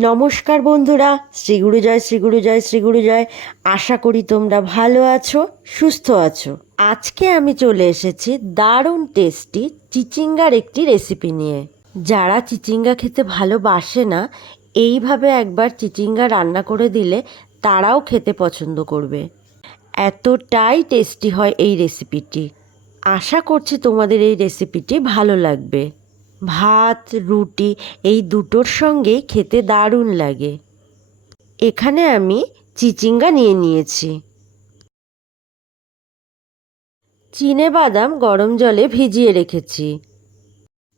নমস্কার বন্ধুরা শ্রীগুরু জয় শ্রীগুরু জয় শ্রীগুরু জয়। আশা করি তোমরা ভালো আছো, সুস্থ আছো। আজকে আমি চলে এসেছি দারুণ টেস্টি চিচিঙ্গার একটি রেসিপি নিয়ে। যারা চিচিঙ্গা খেতে ভালোবাসে না, এইভাবে একবার চিচিঙ্গা রান্না করে দিলে তারাও খেতে পছন্দ করবে। এতটাই টেস্টি হয় এই রেসিপিটি আশা করছি তোমাদের এই রেসিপিটি ভালো লাগবে। ভাত, রুটি এই দুটোর সঙ্গেই খেতে দারুণ লাগে। এখানে আমি চিচিঙ্গা নিয়ে নিয়েছি। চিনে বাদাম গরম জলে ভিজিয়ে রেখেছি।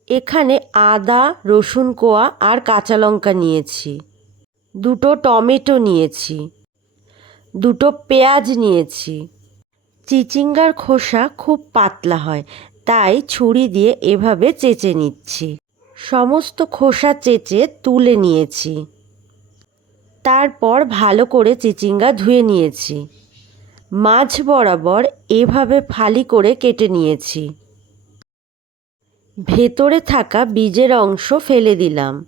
এখানে আদা, রসুন কোয়া আর কাঁচা লঙ্কা নিয়েছি। দুটো টমেটো নিয়েছি। দুটো পেঁয়াজ নিয়েছি। চিচিঙ্গার খোসা খুব পাতলা হয় তাই ছুরি দিয়ে এভাবে চেঁচে নিচ্ছি। সমস্ত খোসা চেঁচে তুলে নিয়েছি। তারপর ভালো করে চিচিঙ্গা ধুয়ে নিয়েছি। মাছ বরাবর এভাবে ফালি করে কেটে নিয়েছি। ভেতরে থাকা বীজের অংশ ফেলে দিলাম।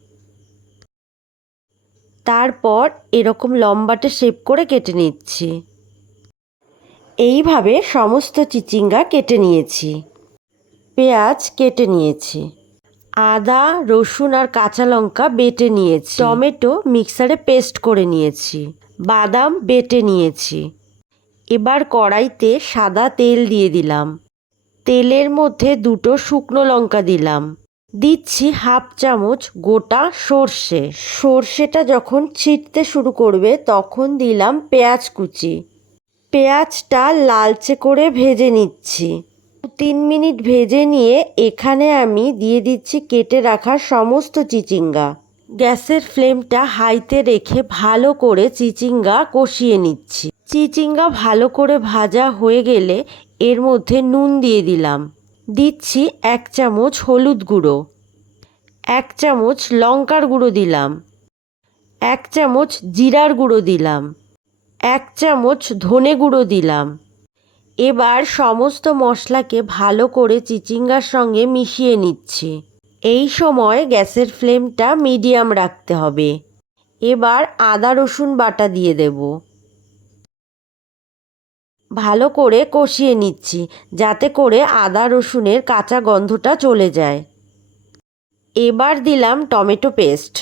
তারপর এরকম লম্বাটে শেপ করে কেটে নিচ্ছি। এইভাবে সমস্ত চিচিঙ্গা কেটে নিয়েছি। পেঁয়াজ কেটে নিয়েছি। আদা, রসুন আর কাঁচা লঙ্কা বেটে নিয়েছি। টমেটো মিক্সারে পেস্ট করে নিয়েছি। বাদাম বেটে নিয়েছি। এবার কড়াইতে সাদা তেল দিয়ে দিলাম। তেলের মধ্যে দুটো শুকনো লঙ্কা দিলাম। দিচ্ছি হাফ চামচ গোটা সর্ষে। সর্ষেটা যখন ছিটতে শুরু করবে তখন দিলাম পেঁয়াজ কুচি। পেঁয়াজটা লালচে করে ভেজে নিচ্ছি। তিন মিনিট ভেজে নিয়ে এখানে আমি দিয়ে দিচ্ছি কেটে রাখা সমস্ত চিচিঙ্গা। গ্যাসের ফ্লেমটা হাইতে রেখে ভালো করে চিচিঙ্গা কষিয়ে নিচ্ছি। চিচিঙ্গা ভালো করে ভাজা হয়ে গেলে এর মধ্যে নুন দিয়ে দিলাম। দিচ্ছি এক চামচ হলুদ গুঁড়ো। এক চামচ লঙ্কার গুঁড়ো দিলাম। এক চামচ জিরার গুঁড়ো দিলাম। এক চামচ ধনে গুঁড়ো দিলাম। এবার সমস্ত মশলাকে ভালো করে চিচিঙ্গার সঙ্গে মিশিয়ে নিচ্ছি। এই সময় গ্যাসের ফ্লেমটা মিডিয়াম রাখতে হবে। এবার আদা, রসুন বাটা দিয়ে দেব। ভালো করে কষিয়ে নিচ্ছি, যাতে করে আদা, রসুনের কাঁচা গন্ধটা চলে যায়। এবার দিলাম টমেটো পেস্ট।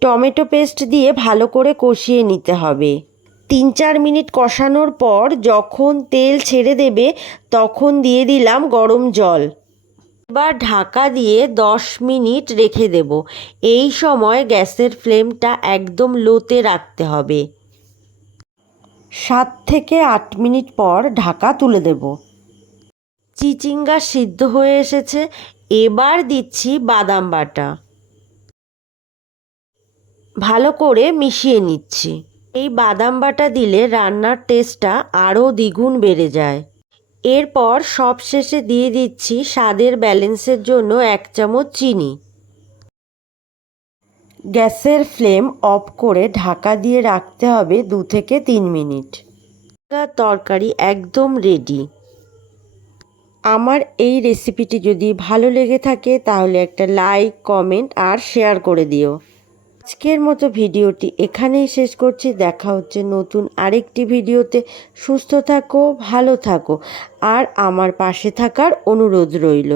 টমেটো পেস্ট দিয়ে ভালো করে কষিয়ে নিতে হবে। তিন চার মিনিট কষানোর পর যখন তেল ছেড়ে দেবে, তখন দিয়ে দিলাম গরম জল। এবার ঢাকা দিয়ে দশ মিনিট রেখে দেব। এই সময় গ্যাসের ফ্লেমটা একদম লোতে রাখতে হবে। সাত থেকে আট মিনিট পর ঢাকা তুলে দেব। চিচিঙ্গা সিদ্ধ হয়ে এসেছে। এবার দিচ্ছি বাদাম বাটা। ভালো করে মিশিয়ে নিচ্ছি। এই বাদাম বাটা দিলে রান্নার টেস্টটা আরও দ্বিগুণ বেড়ে যায়। এরপর সবশেষে দিয়ে দিচ্ছি স্বাদের ব্যালেন্সের জন্য এক চামচ চিনি। গ্যাসের ফ্লেম অফ করে ঢাকা দিয়ে রাখতে হবে দু থেকে তিন মিনিট। তরকারি একদম রেডি আমার এই রেসিপিটি যদি ভালো লেগে থাকে, তাহলে একটা লাইক কমেন্ট আর শেয়ার করে দিও। আজকের মতো ভিডিওটি এখানেই শেষ করছি। দেখা হচ্ছে নতুন আরেকটি ভিডিওতে। সুস্থ থাকো, ভালো থাকো। আর আমার পাশে থাকার অনুরোধ রইল।